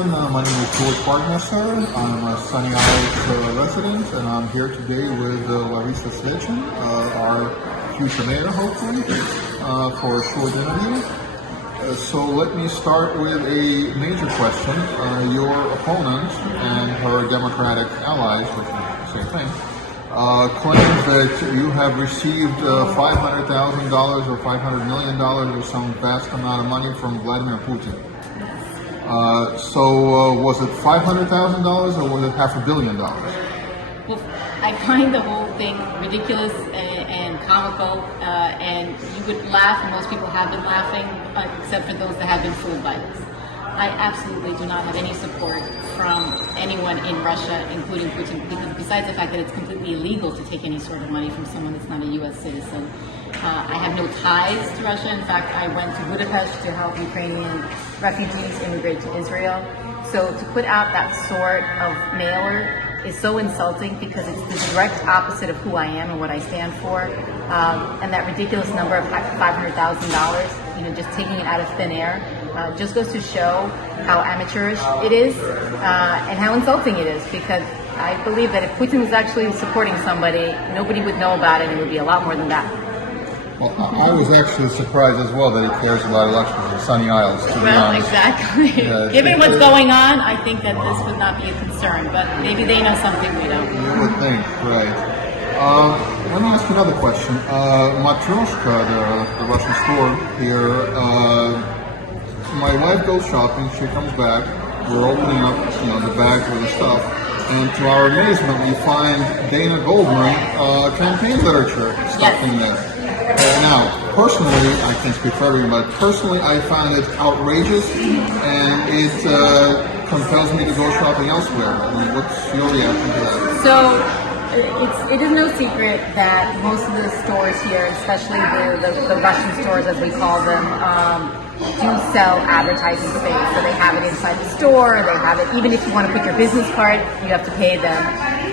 everyone. My name is Bardmesser. I'm a Sunny Isles resident, and I'm here today with Larisa Svechin, our future mayor, hopefully, for a short interview. So let me start with a major question. Your opponent and her Democratic allies, which is the same thing, claims that you have received $500,000 or $500 million or some vast amount of money from Vladimir Putin. So was it $500,000 or was it $500 million? Well, I find the whole thing ridiculous and comical, and you would laugh, and most people have been laughing, except for those that have been fooled by this. I absolutely do not have any support from anyone in Russia, including Putin, because besides the fact that it's completely illegal to take any sort of money from someone that's not a U.S. citizen, I have no ties to Russia. In fact, I went to Budapest to help Ukrainian refugees immigrate to Israel. So to put out that sort of mailer is so insulting because it's the direct opposite of who I am and what I stand for. And that ridiculous number of $500,000, just taking it out of thin air, just goes to show how amateurish it is and how insulting it is, because I believe that if Putin was actually supporting somebody, nobody would know about it, and it would be a lot more than that. Well, I was actually surprised as well that he cares about elections in Sunny Isles, to be honest. Exactly. Given what's going on, I think that this would not be a concern, but maybe they know something we don't. You would think, right. Let me ask you another question. Matryoshka, the Russian store here, my wife goes shopping, she comes back, we're opening up the bags with the stuff, and to our amazement we find Dana Goldman campaign literature stuff in there. Now, personally, I can't speak for everyone, but personally I find it outrageous, and it compels me to go shopping elsewhere. What's your reaction to that? So, it is no secret that most of the stores here, especially the Russian stores as we call them, do sell advertising space. So they have it inside the store, they have it, even if you want to put your business card, you have to pay them.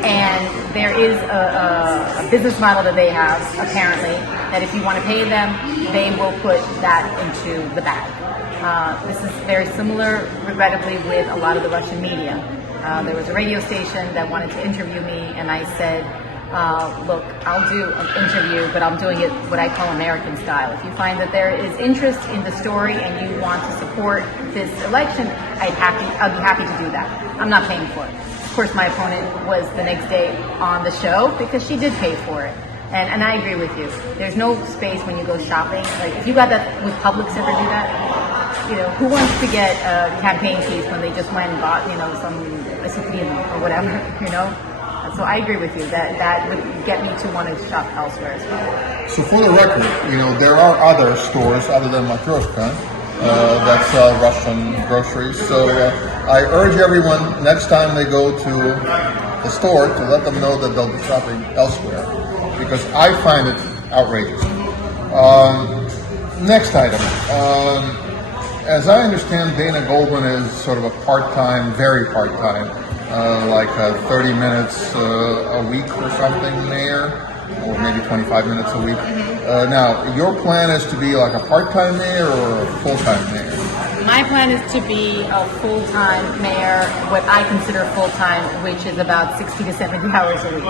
And there is a business model that they have, apparently, that if you want to pay them, they will put that into the bag. This is very similar, regrettably, with a lot of the Russian media. There was a radio station that wanted to interview me, and I said, look, I'll do an interview, but I'm doing it what I call American style. If you find that there is interest in the story and you want to support this election, I'd be happy to do that. I'm not paying for it. Of course, my opponent was the next day on the show because she did pay for it. And I agree with you. There's no space when you go shopping. Like, if you got that, would Publix ever do that? Who wants to get a campaign piece when they just went and bought, some recipe or whatever, So I agree with you that would get me to want to shop elsewhere as well. So for the record, there are other stores other than Matryoshka that sell Russian groceries. So I urge everyone, next time they go to the store, to let them know that they'll be shopping elsewhere, because I find it outrageous. Next item. As I understand, Dana Goldman is sort of a part-time, very part-time, like 30 minutes a week or something mayor, or maybe 25 minutes a week. Now, your plan is to be like a part-time mayor or a full-time mayor? My plan is to be a full-time mayor, what I consider full-time, which is about 60 to 70 hours a week.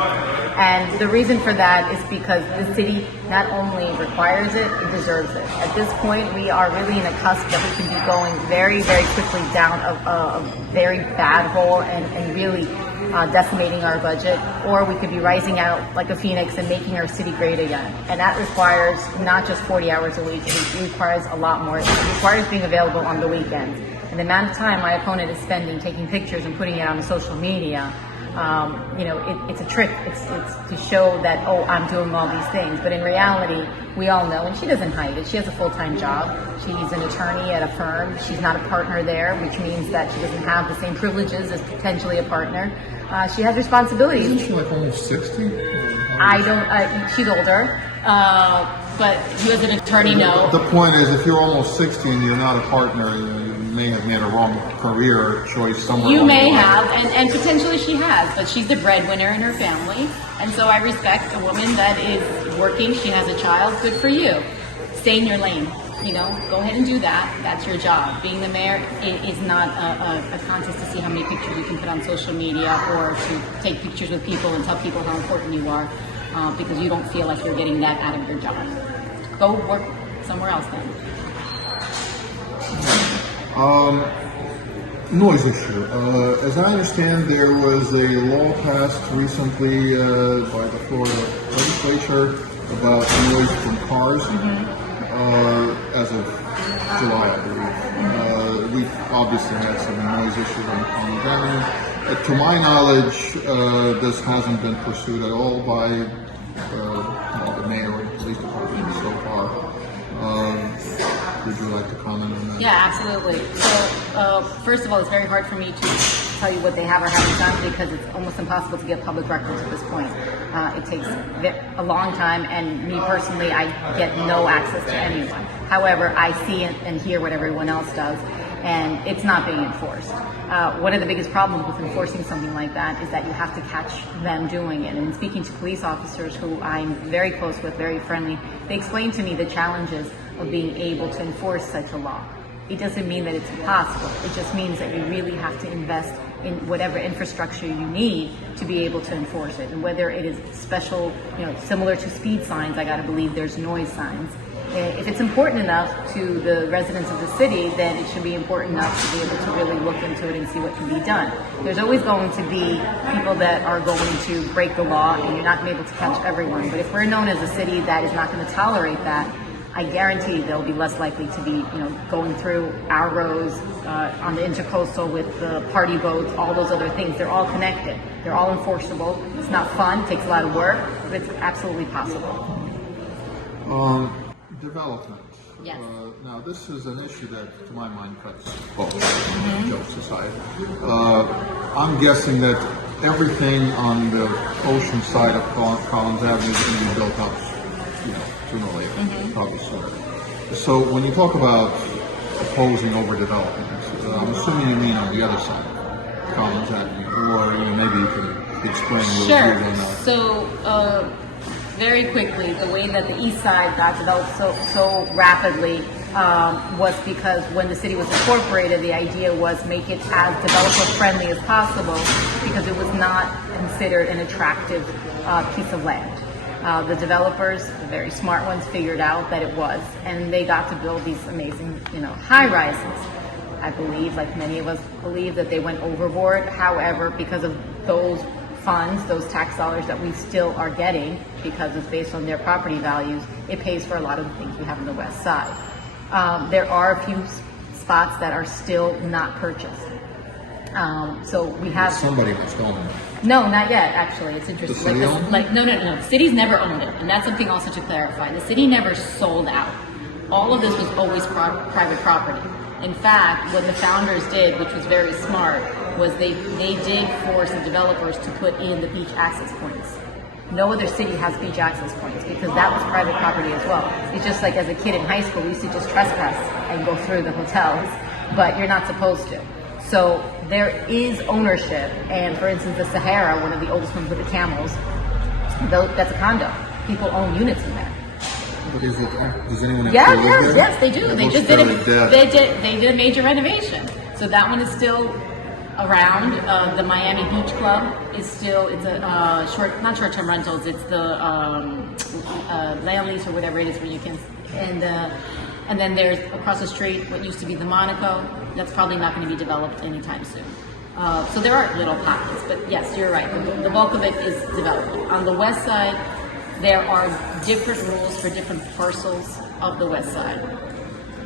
And the reason for that is because the city not only requires it, it deserves it. At this point, we are really in a cusp that we can be going very, very quickly down a very bad hole and really decimating our budget, or we could be rising out like a phoenix and making our city great again. And that requires not just 40 hours a week, it requires a lot more. It requires being available on the weekends. And the amount of time my opponent is spending taking pictures and putting it on social media, it's a trick. It's to show that, I'm doing all these things. But in reality, we all know, and she doesn't hide it, she has a full-time job. She's an attorney at a firm. She's not a partner there, which means that she doesn't have the same privileges as potentially a partner. She has responsibilities. Isn't she like almost 60? I don't, she's older, but you as an attorney know. The point is, if you're almost 60 and you're not a partner, you may have made a wrong career choice somewhere. You may have, and potentially she has, but she's the breadwinner in her family, and so I respect a woman that is working, she has a child, good for you. Stay in your lane. go ahead and do that. That's your job. Being the mayor is not a contest to see how many pictures you can put on social media or to take pictures with people and tell people how important you are because you don't feel like you're getting that out of your job. Go work somewhere else then. Noise issue. As I understand, there was a law passed recently by the Florida legislature about noise from cars. As of July, I believe. We've obviously had some noise issues on Collins Avenue. To my knowledge, this hasn't been pursued at all by the mayor or the police department so far. Would you like to comment on that? Yeah, absolutely. So, first of all, it's very hard for me to tell you what they have or haven't done because it's almost impossible to get public records at this point. It takes a long time, and me personally, I get no access to anyone. However, I see and hear what everyone else does, and it's not being enforced. One of the biggest problems with enforcing something like that is that you have to catch them doing it. And speaking to police officers who I'm very close with, very friendly, they explain to me the challenges of being able to enforce such a law. It doesn't mean that it's impossible. It just means that you really have to invest in whatever infrastructure you need to be able to enforce it. And whether it is special, similar to speed signs, I gotta believe there's noise signs. If it's important enough to the residents of the city, then it should be important enough to be able to really look into it and see what can be done. There's always going to be people that are going to break the law, and you're not going to be able to catch everyone. But if we're known as a city that is not going to tolerate that, I guarantee they'll be less likely to be, going through our roads on the intercoastal with the party boats, all those other things. They're all connected. They're all enforceable. It's not fun. It takes a lot of work, but it's absolutely possible. Development. Yes. Now, this is an issue that, to my mind, cuts both. Jokes aside, I'm guessing that everything on the ocean side of Collins Avenue is going to be built up, sooner or later, probably sooner. So, when you talk about opposing overdevelopment, I'm assuming you mean on the other side of Collins Avenue, or maybe you can explain a little bit on that. So, very quickly, the way that the east side got developed so rapidly was because when the city was incorporated, the idea was make it as developer friendly as possible because it was not considered an attractive piece of land. The developers, the very smart ones, figured out that it was, and they got to build these amazing, high rises. I believe, like many of us believe, that they went overboard. However, because of those funds, those tax dollars that we still are getting because it's based on their property values, it pays for a lot of the things we have on the west side. There are a few spots that are still not purchased. So we have somebody that's going. No, not yet. Actually, it's interesting. The city owned it? No. The city's never owned it, and that's something also to clarify. The city never sold out. All of this was always private property. In fact, what the founders did, which was very smart, was they did force the developers to put in the beach access points. No other city has beach access points because that was private property as well. It's just like as a kid in high school, we used to just trespass and go through the hotels, but you're not supposed to. So there is ownership, and for instance, the Sahara, one of the oldest ones with the camels, that's a condo. People own units in there. But does anyone actually live there? Yes, they do. They just did it. They did a major renovation. So that one is still around. The Miami Beach Club is still. It's a not short-term rentals. It's the land lease or whatever it is where you can. And then there's across the street what used to be the Monaco. That's probably not going to be developed anytime soon. So there are little pockets, but yes, you're right. The bulk of it is development. On the west side, there are different rules for different parcels of the west side.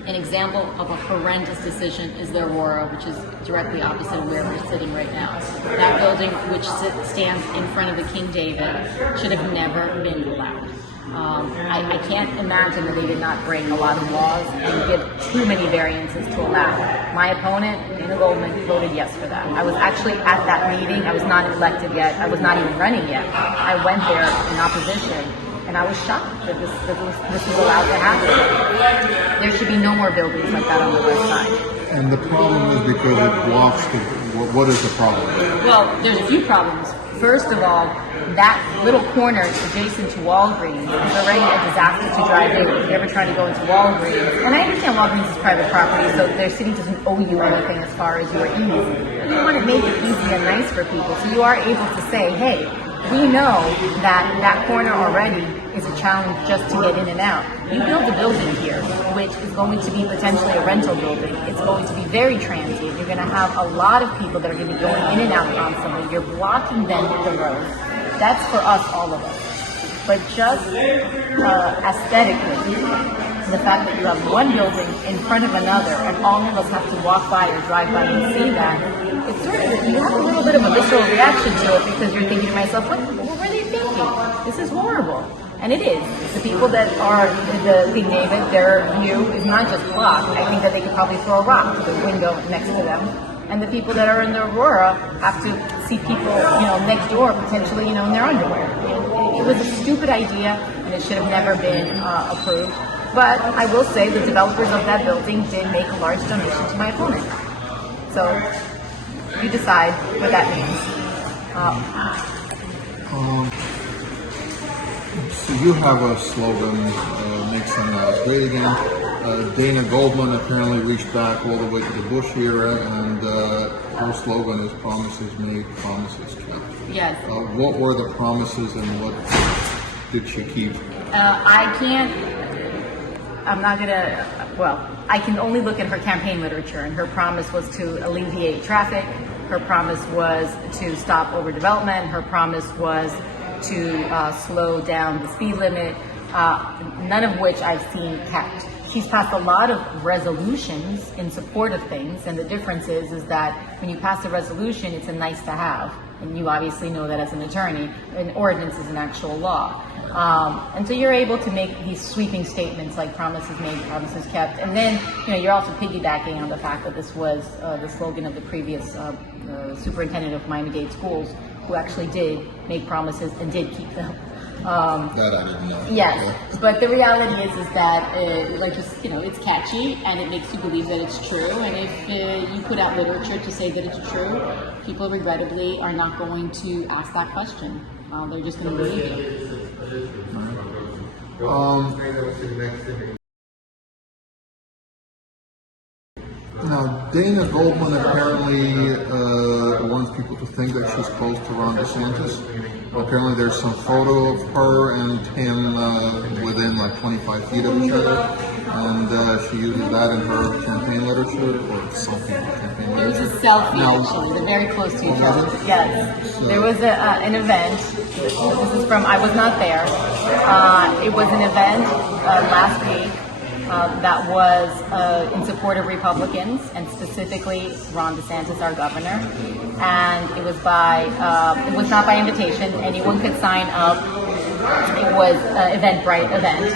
An example of a horrendous decision is the Aurora, which is directly opposite of where we're sitting right now. That building, which stands in front of the King David, should have never been allowed. I can't imagine that they did not bring a lot of laws and give too many variances to allow. My opponent, Dana Goldman, voted yes for that. I was actually at that meeting. I was not elected yet. I was not even running yet. I went there in opposition, and I was shocked that this is allowed to happen. There should be no more buildings like that on the west side. And the problem is because it blocks what is the problem? Well, there's a few problems. First of all, that little corner adjacent to Walgreens is already a disaster to drive in if you're ever trying to go into Walgreens. And I understand Walgreens is private property, so their city doesn't owe you anything as far as your ease. But you want to make it easy and nice for people, so you are able to say, hey, we know that that corner already is a challenge just to get in and out. You build a building here, which is going to be potentially a rental building. It's going to be very transient. You're going to have a lot of people that are going to be going in and out constantly. You're blocking them with the road. That's for us, all of us. But just aesthetically, the fact that you have one building in front of another and all of us have to walk by or drive by and see that, it's sort of, you have a little bit of a visceral reaction to it because you're thinking to myself, what were they thinking? This is horrible. And it is. The people that are the King David, their view is not just blocked. I think that they could probably throw a rock to the window next to them. And the people that are in the Aurora have to see people, next door potentially, in their underwear. It was a stupid idea, and it should have never been approved. But I will say the developers of that building did make a large donation to my opponent. So you decide what that means. So you have a slogan, make America great again. Dana Goldman apparently reached back all the way to the Bush era, and her slogan is promises made, promises kept. Yes. What were the promises and what did she keep? I can only look at her campaign literature, and her promise was to alleviate traffic. Her promise was to stop overdevelopment. Her promise was to slow down the speed limit, none of which I've seen kept. She's passed a lot of resolutions in support of things, and the difference is that when you pass a resolution, it's a nice to have, and you obviously know that as an attorney. An ordinance is an actual law. And so you're able to make these sweeping statements like promises made, promises kept, and then you're also piggybacking on the fact that this was the slogan of the previous superintendent of Miami-Dade schools, who actually did make promises and did keep them. That I didn't know. Yes, but the reality is that it's catchy and it makes you believe that it's true. And if you put out literature to say that it's true, people regrettably are not going to ask that question. They're just going to believe it. Now, Dana Goldman apparently wants people to think that she's close to Ron DeSantis. Apparently there's some photo of her and him within like 25 feet of each other, and she uses that in her campaign literature, or something in her campaign literature. It was a selfie, actually. They're very close to each other. Yes. So, there was an event. This is from, I was not there. It was an event last week that was in support of Republicans, and specifically Ron DeSantis, our governor. And it was not by invitation. Anyone could sign up. It was an Eventbrite event.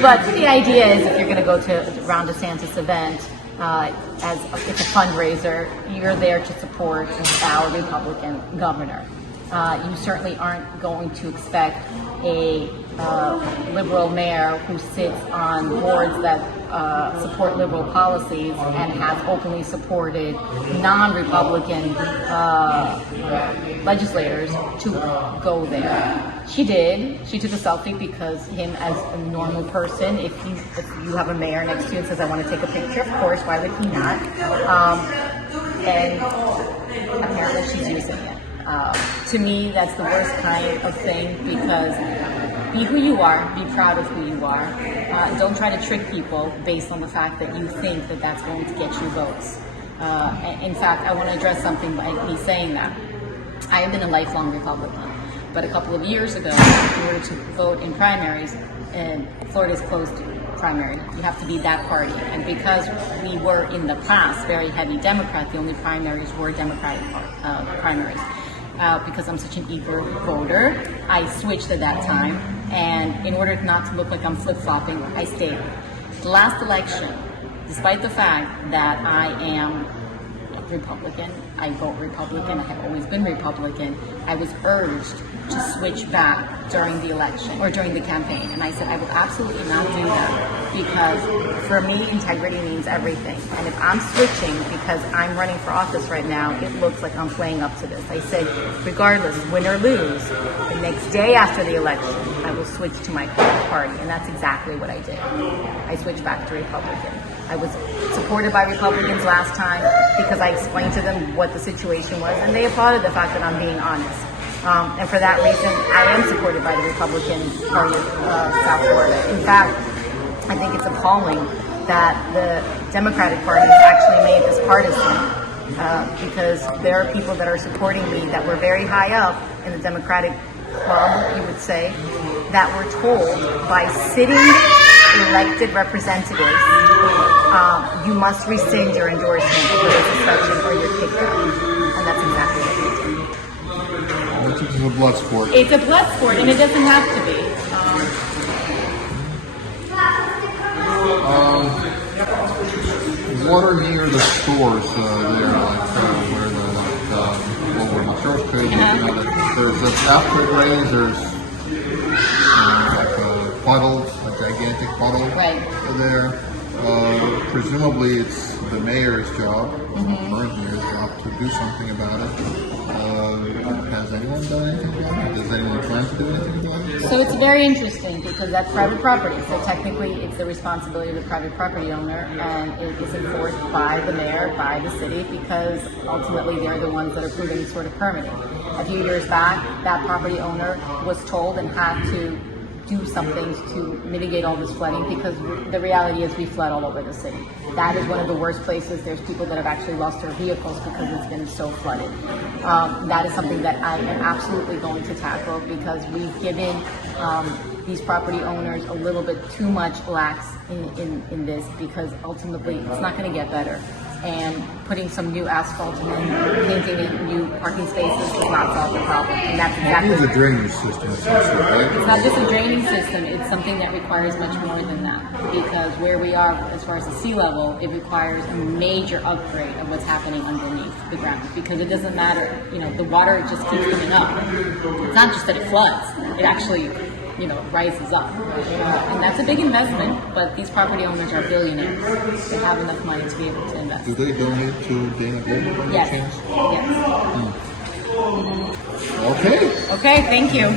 But the idea is, if you're going to go to Ron DeSantis event, as it's a fundraiser, you're there to support our Republican governor. You certainly aren't going to expect a liberal mayor who sits on boards that support liberal policies and has openly supported non-Republican legislators to go there. She did. She took a selfie because him, as a normal person, if you have a mayor next to you and says, I want to take a picture, of course, why would he not? And apparently she's using it. To me, that's the worst kind of thing, because be who you are, be proud of who you are. Don't try to trick people based on the fact that you think that that's going to get you votes. In fact, I want to address something by me saying that. I have been a lifelong Republican, but a couple of years ago, in order to vote in primaries, and Florida's closed primary, you have to be that party. And because we were in the past very heavy Democrat, the only primaries were Democratic primaries. Because I'm such an eager voter, I switched at that time, and in order not to look like I'm flip-flopping, I stayed. The last election, despite the fact that I am Republican. I vote Republican. I have always been Republican. I was urged to switch back during the election or during the campaign. And I said, I will absolutely not do that because for me, integrity means everything. And if I'm switching because I'm running for office right now, it looks like I'm playing up to this. I said, regardless, win or lose, the next day after the election, I will switch to my party. And that's exactly what I did. I switched back to Republican. I was supported by Republicans last time because I explained to them what the situation was, and they applauded the fact that I'm being honest. And for that reason, I am supported by the Republican Party of South Florida. In fact, I think it's appalling that the Democratic Party has actually made this partisan because there are people that are supporting me that were very high up in the Democratic club, you would say, that were told by sitting elected representatives, you must rescind your endorsement of Larisa Svechin or you're kicked out. And that's exactly what they did. This is a blood sport. It's a blood sport, and it doesn't have to be. What are near the stores there, like where Matryoshka, there's this apple glaze, there's like a puddle, a gigantic puddle there. Presumably it's the mayor's job, current mayor's job, to do something about it. Has anyone done anything about it? Does anyone plan to do anything about it? So it's very interesting because that's private property. So technically it's the responsibility of the private property owner, and it is enforced by the mayor, by the city, because ultimately they're the ones that approve any sort of permitting. A few years back, that property owner was told and had to do something to mitigate all this flooding because the reality is we flood all over the city. That is one of the worst places. There's people that have actually lost their vehicles because it's been so flooded. That is something that I am absolutely going to tackle because we've given these property owners a little bit too much lax in this because ultimately it's not going to get better. And putting some new asphalt and then painting in new parking spaces does not solve the problem. And that's exactly It's a drainage system, essentially, right? It's not just a draining system, it's something that requires much more than that. Because where we are, as far as the sea level, it requires a major upgrade of what's happening underneath the ground. Because it doesn't matter, the water just keeps coming up. It's not just that it floods, it actually rises up. And that's a big investment, but these property owners are billionaires. They have enough money to be able to invest. Do they donate to Dana Global by any chance? Yes. Okay. Okay, thank you.